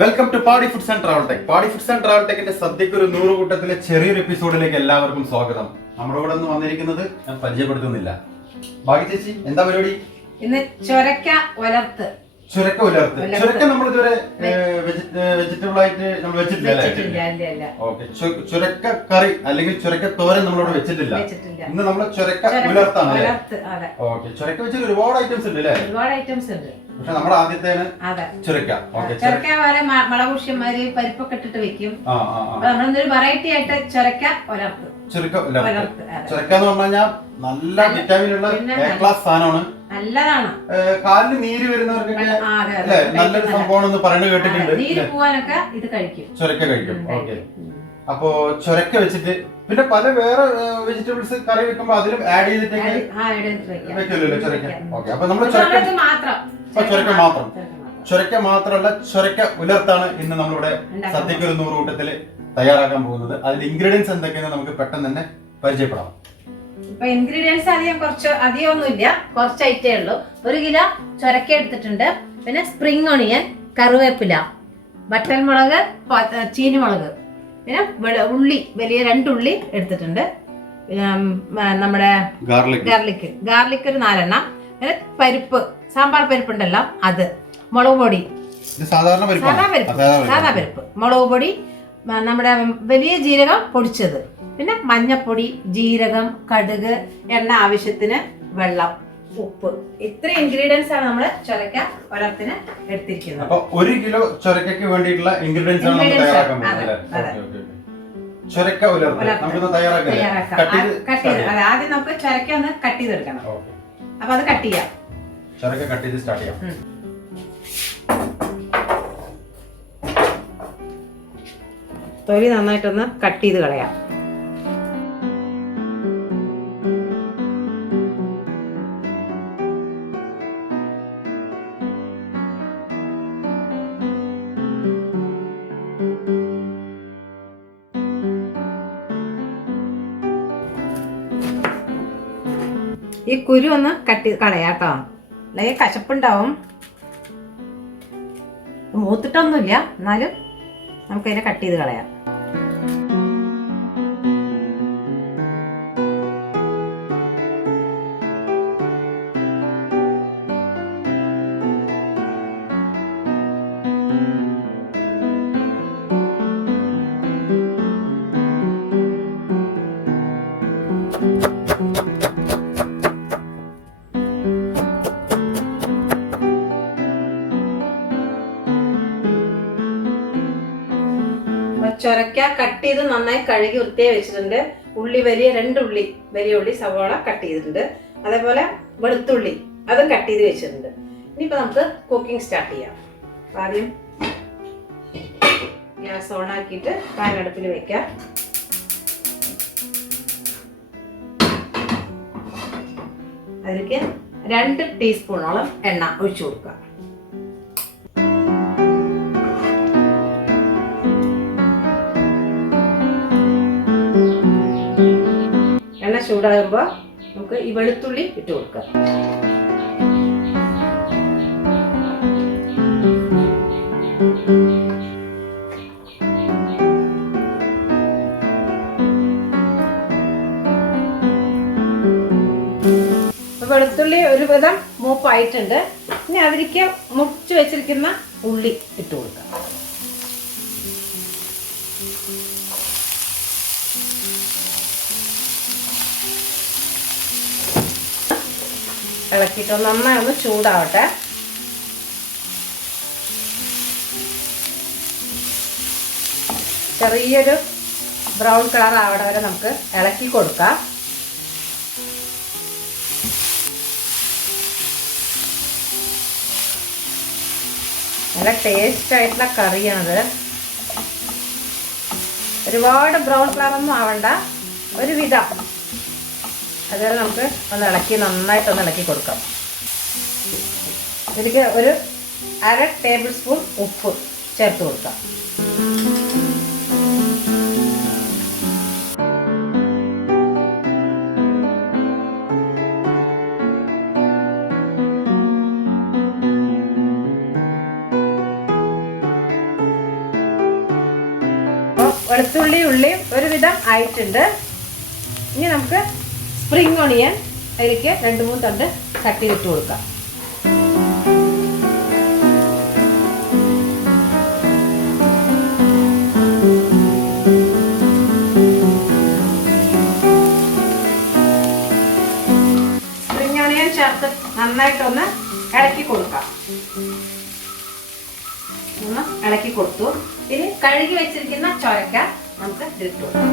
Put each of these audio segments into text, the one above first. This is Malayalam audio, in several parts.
വെൽക്കം ടു പാടി ഫുഡ്സ് ആൻഡ് ട്രാവൽ ടെക്. പാടി ഫുഡ്സ് ആൻഡ് ട്രാവൽ ടെക്കിന്റെ സദ്യക്ക് ഒരു 100 കൂട്ടത്തിലെ ചെറിയൊരു എപ്പിസോഡിലേക്ക് എല്ലാവർക്കും സ്വാഗതം. നമ്മുടെ കൂടെ ഒന്ന് വന്നിരിക്കുന്നത് ഞാൻ പരിചയപ്പെടുത്തുന്നില്ല. ഭാഗ്യ ചേച്ചി, എന്താ പരിപാടി? ഇന്ന് ചുരക്ക ഉലർത്ത്. ചുരക്ക ഉലർത്ത്. ചുരക്ക നമ്മൾ ഇതുവരെ വെജിറ്റബിൾ ആയിട്ട് നമ്മൾ വെച്ചിട്ടില്ല. ഓക്കെ, ചുരക്ക കറി അല്ലെങ്കിൽ ചുരക്ക തോരൻ നമ്മളിവിടെ വെച്ചിട്ടില്ല. ഇന്ന് നമ്മൾ ചുരക്ക ഉലർത്താണ്. ഓക്കെ, ചുരക്ക വെച്ചിട്ട് ഒരുപാട് ഐറ്റംസ് ഉണ്ട് അല്ലേ? ഒരുപാട് ഐറ്റംസ് ഉണ്ട്. പക്ഷെ നമ്മുടെ ആദ്യത്തേന് ചുരക്ക. ചുരക്ക വരെ മുളകുഷ്യന്മാര് പരിപ്പൊക്കെ ഇട്ടിട്ട് വെക്കും. നമ്മളൊരു വെറൈറ്റി ആയിട്ട് ചുരക്ക ഉലർത്ത്. ചുരക്ക ഉലർത്ത്. ചുരക്ക എന്ന് പറഞ്ഞു കഴിഞ്ഞാൽ നല്ല വിറ്റാമിൻ ഉള്ള എ ക്ലാസ് സാധനമാണ്. നല്ലതാണ്. കാലിന് നീര് വരുന്നവർക്കൊക്കെ നല്ലൊരു സംഭവമാണെന്ന് പറയുന്നത് കേട്ടിട്ടുണ്ട്. നീര് പോവാനൊക്കെ ഇത് കഴിക്കും, ചുരക്ക കഴിക്കും. ഓക്കെ, അപ്പോ ചുരക്ക വെച്ചിട്ട് പിന്നെ പല വേറെ വെജിറ്റബിൾസ് കറി വെക്കുമ്പോ അതിലും ആഡ് ചെയ്തിട്ടൊക്കെ വെക്കുമല്ലോ ചുരക്ക. ഓക്കെ, അപ്പൊ നമ്മള് ചുരക്ക മാത്രം ചുരക്ക മാത്രമല്ല ചുരക്ക ഉലർത്താണ് ഇന്ന് നമ്മളിവിടെ സദ്യക്ക് ഒരു 100 കൂട്ടത്തില് തയ്യാറാക്കാൻ പോകുന്നത്. അതിന്റെ ഇൻഗ്രീഡിയൻസ് എന്തൊക്കെയെന്ന് നമുക്ക് പെട്ടെന്ന് തന്നെ പരിചയപ്പെടാം. ഇപ്പൊ ഇൻഗ്രീഡിയൻസ് അധികമൊന്നുമില്ല, കുറച്ച് ഐറ്റേ ഉള്ളൂ. 1 കിലോ ചുരക്ക എടുത്തിട്ടുണ്ട്, പിന്നെ സ്പ്രിംഗ് ഒണിയൻ, കറിവേപ്പില, വറ്റൽമുളക്, ചീനിമുളക്, പിന്നെ ഉള്ളി, വലിയ 2 ഉള്ളി എടുത്തിട്ടുണ്ട്, നമ്മുടെ ഗാർലിക് ഒരു 4 എണ്ണം, പിന്നെ പരിപ്പ്, സാമ്പാർ പരിപ്പുണ്ടല്ലോ അത്, മുളക് പൊടി, സാധാ പരിപ്പ്, മുളക് പൊടി, നമ്മുടെ വലിയ ജീരകം പൊടിച്ചത്, പിന്നെ മഞ്ഞപ്പൊടി, ജീരകം, കടുക്, എണ്ണ ആവശ്യത്തിന്, വെള്ളം, ഉപ്പ്. ഇത്ര ഇൻഗ്രീഡിയൻസ് ആണ് നമ്മൾ ചുരക്ക ഉലർത്തിന് എടുത്തിരിക്കുന്നത്. അപ്പൊ 1 കിലോ ചുരക്കയ്ക്ക് വേണ്ടിയിട്ടുള്ള ഇൻഗ്രീഡിയൻസ് ആണ് നമ്മൾ തയ്യാറാക്കാൻ പോകുന്നത്. ചുരക്ക ഉലർത്ത് നമുക്ക് തയ്യാറാക്കാം. ആദ്യം നമുക്ക് ചുരക്ക ഒന്ന് കട്ട് ചെയ്തെടുക്കണം. അപ്പൊ അത് കട്ട് ചെയ്യാം. ചുരക്ക കട്ട് ചെയ്ത് സ്റ്റാർട്ട് ചെയ്യാം. തൊലി നന്നായിട്ടൊന്ന് കട്ട് ചെയ്ത് കളയാം. ഈ കുരു ഒന്ന് കട്ട് കളയാട്ടോ, അല്ലെങ്കിൽ കശപ്പുണ്ടാവും. മൂത്തിട്ടൊന്നുമില്ല, എന്നാലും നമുക്കതിനെ കട്ട് ചെയ്ത് കളയാം. ചുരക്ക കട്ട് ചെയ്ത് നന്നായി കഴുകി വൃത്തിയായി വെച്ചിട്ടുണ്ട്. ഉള്ളി, വലിയ 2 ഉള്ളി, വലിയ ഉള്ളി, സവോള കട്ട് ചെയ്തിട്ടുണ്ട്. അതേപോലെ വെളുത്തുള്ളി അതും കട്ട് ചെയ്ത് വെച്ചിട്ടുണ്ട്. ഇനിയിപ്പോൾ നമുക്ക് കുക്കിംഗ് സ്റ്റാർട്ട് ചെയ്യാം. ആദ്യം ഗ്യാസ് ഓൺ ആക്കിയിട്ട് പാൻ അടുപ്പിൽ വെക്കാം. അതിലേക്ക് 2 ടീസ്പൂണോളം എണ്ണ ഒഴിച്ചു കൊടുക്കുക. എണ്ണ ചൂടാകുമ്പോൾ നമുക്ക് ഈ വെളുത്തുള്ളി ഇട്ട് കൊടുക്കാം. വെളുത്തുള്ളി ഒരുവിധം മൂപ്പായിട്ടുണ്ട്. ഇനി അതിലേക്ക് മുറിച്ച് വെച്ചിരിക്കുന്ന ഉള്ളി ഇട്ട് കൊടുക്കാം. ഇളക്കിയിട്ട് നന്നായി ഒന്ന് ചൂടാവട്ടെ. ചെറിയൊരു ബ്രൗൺ കളർ ആവണ വരെ നമുക്ക് ഇളക്കി കൊടുക്കാം. നല്ല ടേസ്റ്റ് ആയിട്ടുള്ള കറിയാണത്. ഒരുപാട് ബ്രൗൺ കളറൊന്നും ആവണ്ട, ഒരുവിധം. അതുവരെ നമുക്ക് ഒന്ന് ഇളക്കി നന്നായിട്ടൊന്ന് ഇളക്കി കൊടുക്കാം. ഇതിലേക്ക് ഒരു 1/2 ടേബിൾ സ്പൂൺ ഉപ്പ് ചേർത്ത് കൊടുക്കാം. വെളുത്തുള്ളി ഉള്ളിയും ഒരുവിധം ആയിട്ടുണ്ട്. ഇനി നമുക്ക് സ്പ്രിംഗ് ഓണിയൻ അതിലേക്ക് 2-3 തണ്ട് കട്ട് ചെയ്തിട്ട് കൊടുക്കാം. സ്പ്രിംഗ് ഓണിയൻ ചേർത്ത് നന്നായിട്ടൊന്ന് ഇളക്കി കൊടുക്കാം. ഒന്ന് ഇളക്കി കൊടുത്തു. ഇനി കഴുകി വെച്ചിരിക്കുന്ന ചൊരക്ക നമുക്ക് ഇട്ട് കൊടുക്കാം.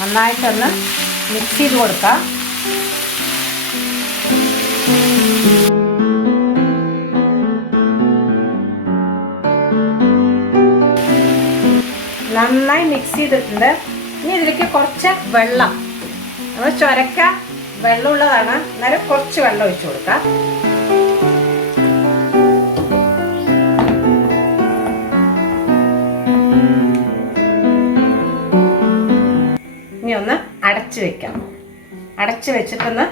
നന്നായിട്ടൊന്ന് മിക്സ് ചെയ്ത് കൊടുക്കാം. നന്നായി മിക്സ് ചെയ്തിട്ടുണ്ട്. ഇനി ഇതിലേക്ക് കുറച്ച് വെള്ളം, നമ്മൾ ചൊരക്ക വെള്ളമുള്ളതാണ്, എന്നാലും കുറച്ച് വെള്ളം ഒഴിച്ചു കൊടുക്കാം. ഇനി ഒന്ന് അടച്ചു വെക്കാം. അടച്ചു വെച്ചിട്ടൊന്ന്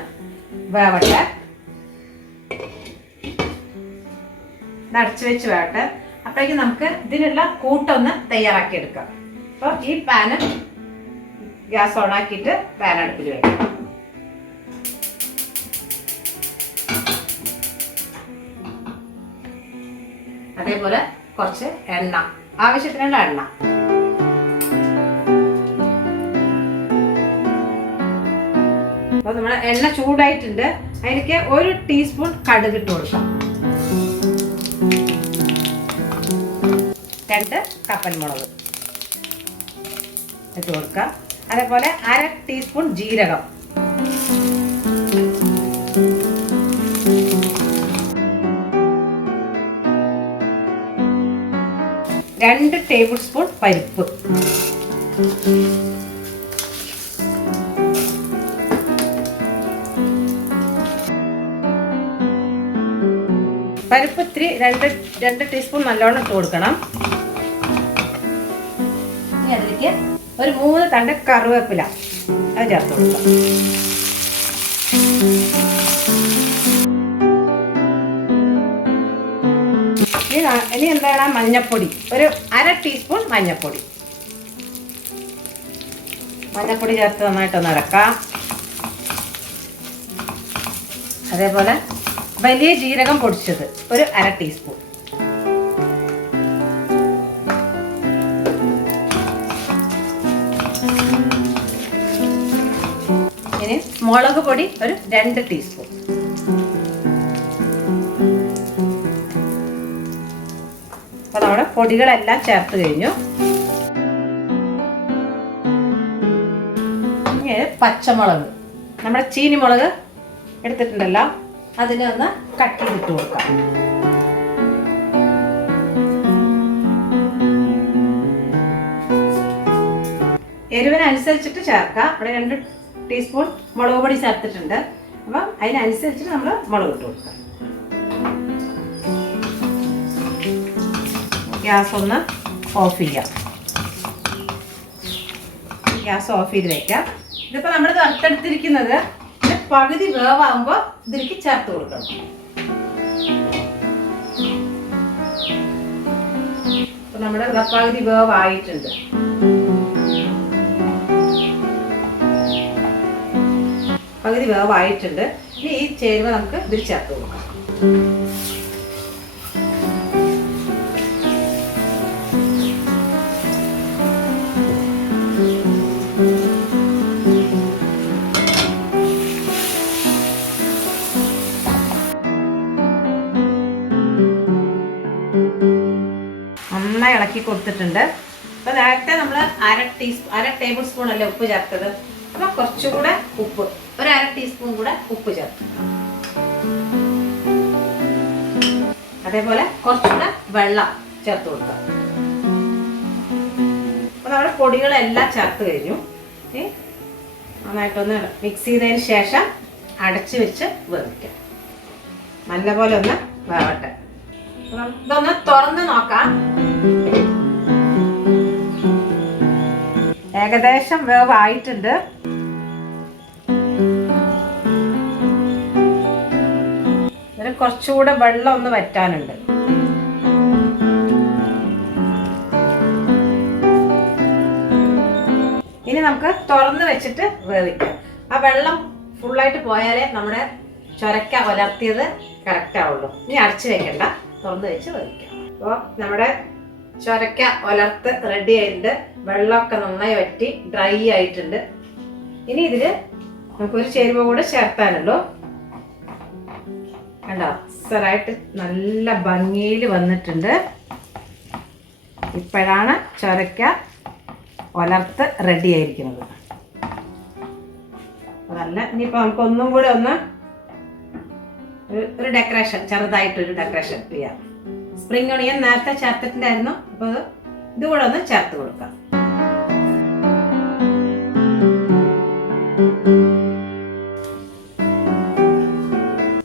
വേവട്ടെ. അടച്ചു വെച്ച് വേവട്ടെ. അപ്പോഴേക്കും നമുക്ക് ഇതിനുള്ള കൂട്ടൊന്ന് തയ്യാറാക്കി എടുക്കാം. അപ്പോൾ ഈ പാന് ഗ്യാസ് ഓണാക്കിയിട്ട് പാൻ അടുപ്പിൽ വെക്കാം. അതേപോലെ കുറച്ച് എണ്ണ, ആവശ്യത്തിനുള്ള എണ്ണ. അപ്പോൾ നമ്മുടെ എണ്ണ ചൂടായിട്ടുണ്ട്. അതിലേക്ക് 1 ടീസ്പൂൺ കടുക് ഇട്ട് കൊടുക്കാം. 2 കപ്പൽമുളക് ഇട്ട് കൊടുക്കാം. അതേപോലെ 1/2 ടീസ്പൂൺ ജീരകം, 2 ടേബിൾ സ്പൂൺ പരിപ്പ്, പരിപ്പ് ഇത്തിരി 2 ടീസ്പൂൺ നല്ലോണം ഇട്ട് കൊടുക്കണം. ഇനി അതിലേക്ക് ഒരു 3 തണ്ട് കറിവേപ്പില അത് ചേർത്ത് കൊടുക്കാം. ഇനി എന്താണ് മഞ്ഞപ്പൊടി, ഒരു 1/2 ടീസ്പൂൺ മഞ്ഞപ്പൊടി ചേർത്ത് നന്നായിട്ടൊന്ന് ഇളക്കാം. അതേപോലെ വലിയ ജീരകം പൊടിച്ചത് ഒരു 1/2 ടീസ്പൂൺ. ഇനി മുളക് പൊടി ഒരു 2 ടീസ്പൂൺ. അപ്പോൾ നമ്മുടെ പൊടികളെല്ലാം ചേർത്ത് കഴിഞ്ഞു. ഇനി പച്ചമുളക്, നമ്മുടെ ചീനിമുളക് എടുത്തിട്ടുണ്ടല്ലോ, അതിനെ ഒന്ന് കട്ട് ചെയ്തിട്ട് കൊടുക്കാം. എരിവിനനുസരിച്ചിട്ട് ചേർക്കാം. ഇവിടെ 2 ടീസ്പൂൺ മുളക് പൊടി ചേർത്തിട്ടുണ്ട്. അപ്പം അതിനനുസരിച്ചിട്ട് നമ്മൾ മുളക് ഇട്ട് കൊടുക്കാം. ഗ്യാസ് ഒന്ന് ഓഫ് ചെയ്യാം. ഗ്യാസ് ഓഫ് ചെയ്ത് വെക്കാം. ഇതിപ്പോൾ നമ്മൾ വറുത്തെടുത്തിരിക്കുന്നത് പകുതി വേവാകുമ്പോൾ ഇതിലേക്ക് ചേർത്ത് കൊടുക്കണം. അപ്പോൾ നമ്മുടെ പകുതി വേവായിട്ടുണ്ട്. പകുതി വേവായിട്ടുണ്ട്. ഇനി ഈ ചേരുവ നമുക്ക് ഇതിൽ ചേർത്ത് കൊടുക്കാം. നന്നായി ഇളക്കി കൊടുത്തിട്ടുണ്ട്. അപ്പോൾ നേരത്തെ നമ്മൾ 1/2 ടേബിൾ സ്പൂൺ അല്ലേ ഉപ്പ് ചേർത്തത്. അപ്പോൾ കുറച്ചുകൂടെ ഉപ്പ്, ഒരു 1/2 ടീസ്പൂൺ കൂടെ ഉപ്പ് ചേർത്ത്, അതേപോലെ കുറച്ചുകൂടെ വെള്ളം ചേർത്ത് കൊടുക്കാം. അപ്പോൾ നമ്മുടെ പൊടികളെല്ലാം ചേർത്ത് കഴിഞ്ഞു. നന്നായിട്ടൊന്ന് മിക്സ് ചെയ്തതിന് ശേഷം അടച്ച് വെച്ച് വേവിക്കാം. നല്ലപോലെ ഒന്ന് വേവട്ടെ. ഇതൊന്ന് തുറന്ന് നോക്കാം. ഏകദേശം വേവായിട്ടുണ്ട്. അതിന് കുറച്ചുകൂടെ വെള്ളം ഒന്ന് വറ്റാനുണ്ട്. ഇനി നമുക്ക് തുറന്ന് വെച്ചിട്ട് വേവിക്കാം. ആ വെള്ളം ഫുള്ളായിട്ട് പോയാലേ നമ്മുടെ ചുരക്ക ഉലർത്തിയത് കറക്റ്റ് ആവുള്ളൂ. ഇനി അടച്ചു വെക്കണ്ട, തുറന്ന് വെച്ച് വേവിക്കാം. അപ്പോൾ നമ്മുടെ ചുരക്ക ഉലർത്ത് റെഡി ആയിട്ടുണ്ട്. വെള്ളമൊക്കെ നന്നായി വറ്റി ഡ്രൈ ആയിട്ടുണ്ട്. ഇനി ഇതില് നമുക്കൊരു ചേരുവ കൂടെ ചേർത്താനുള്ളൂ. കണ്ടോ, അസലായിട്ട് നല്ല ഭംഗിയിൽ വന്നിട്ടുണ്ട്. ഇപ്പോഴാണ് ചുരക്ക ഉലർത്ത് റെഡി ആയിരിക്കുന്നത്. അതല്ല, ഇനിയിപ്പോൾ നമുക്ക് ഒന്നും കൂടെ ഒന്ന് ഒരു ഡെക്കറേഷൻ, ചെറുതായിട്ടൊരു ഡെക്കറേഷൻ ചെയ്യാം. സ്പ്രിംഗ് ഓണിയൻ നേരത്തെ ചേർത്തിട്ടുണ്ടായിരുന്നു, അപ്പോൾ ഇതുകൂടെ ഒന്ന് ചേർത്ത് കൊടുക്കാം.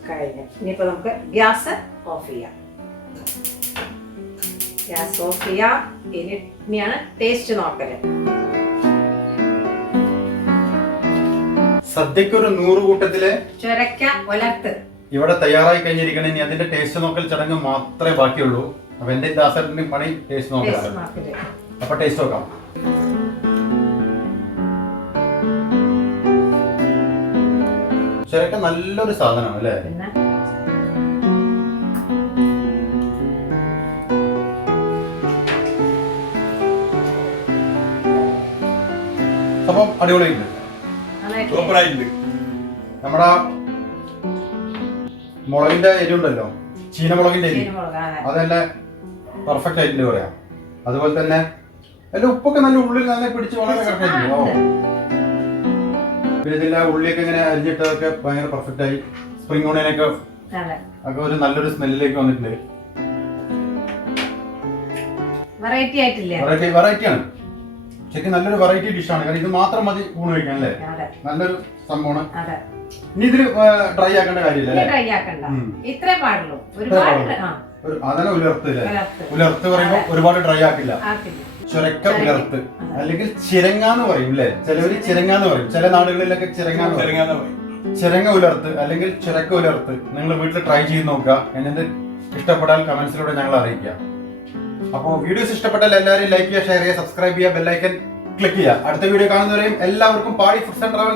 കഴിഞ്ഞു. ഇനിയിപ്പോൾ നമുക്ക് ഗ്യാസ് ഓഫ് ചെയ്യാം. ഗ്യാസ് ഓഫ് ചെയ്യാം. ഇനിയാണ് ടേസ്റ്റ് നോക്കല്. സദ്യക്ക് ഒരു 100 കൂട്ടത്തില് ചുരക്ക ഉലർത്ത് ഇവിടെ തയ്യാറായി കഴിഞ്ഞിരിക്കണം. ഇനി അതിന്റെ ടേസ്റ്റ് നോക്കൽ ചടങ്ങ് മാത്രമേ ബാക്കിയുള്ളൂ. അപ്പൊ എന്റെ ദാസറിന്റെ പണി ടേസ്റ്റ് നോക്കലാണ്. അപ്പൊ ടേസ്റ്റ് നോക്കാം. ചുരക്ക നല്ലൊരു സാധനമാണ് അല്ലേ? അപ്പം അടിപൊളിയുണ്ട്, സൂപ്പറായിട്ടുണ്ട്. നമ്മുടെ മുളകിന്റെ എരിവുണ്ടല്ലോ, ചീനമുളകിന്റെ എരി, അതെന്നെ പെർഫെക്റ്റ് ആയിട്ടുണ്ട് പറയാം. അതുപോലെ തന്നെ എല്ലാം ഉപ്പൊക്കെ നല്ല ഉള്ളിൽ നല്ല പിടിച്ച് വളരെ കറക്റ്റ് ആയിട്ടുണ്ട്. പിന്നെ ഇതിന്റെ ഉള്ളിയൊക്കെ ഇങ്ങനെ അരിഞ്ഞിട്ടതൊക്കെ ഭയങ്കര പെർഫെക്റ്റ് ആയി. സ്പ്രിംഗ് ഓണിയനൊക്കെ ഒക്കെ ഒരു നല്ലൊരു സ്മെല്ലിലേക്ക് വന്നിട്ടുണ്ട്. വെറൈറ്റി ആണ് ശരിക്കും, നല്ലൊരു വെറൈറ്റി ഡിഷാണ്. കാരണം ഇത് മാത്രം മതി ഊണ് കഴിക്കാൻ അല്ലേ? നല്ലൊരു സംഭവമാണ്. ഇനി ഇതില് ഡ്രൈ ആക്കേണ്ട കാര്യമില്ല. അതന്നെ ഉലർത്ത് അല്ലേ? ഉലർത്ത് പറയുമ്പോ ഒരുപാട് ഡ്രൈ ആക്കില്ല. ചുരക്ക ഉലർത്ത് അല്ലെങ്കിൽ ചിരങ്ങാന്ന് പറയും അല്ലേ? ചിലവര് ചിരങ്ങാന്ന് പറയും, ചില നാടുകളിലൊക്കെ ചിരങ്ങാന്ന് പറയും. ചിരങ്ങ ഉലർത്ത് അല്ലെങ്കിൽ ചുരക്ക ഉലർത്ത് നിങ്ങൾ വീട്ടിൽ ട്രൈ ചെയ്ത് നോക്കുക. എന്നിട്ട് ഇഷ്ടപ്പെട്ടാൽ കമന്റ്സിലൂടെ ഞങ്ങൾ അറിയിക്കുക. അപ്പോൾ വീഡിയോസ് ഇഷ്ടപ്പെട്ടാൽ എല്ലാവരും ലൈക്ക് ചെയ്യുക, ഷെയർ ചെയ്യുക, സബ്സ്ക്രൈബ് ചെയ്യുക, ബെല്ലൈക്കൻ ക്ലിക്ക് ചെയ്യുക. അടുത്ത വീഡിയോ കാണുന്നവരെയും എല്ലാവർക്കും പാടി ഫുഡ്സ് ആൻഡ് ട്രാവൽ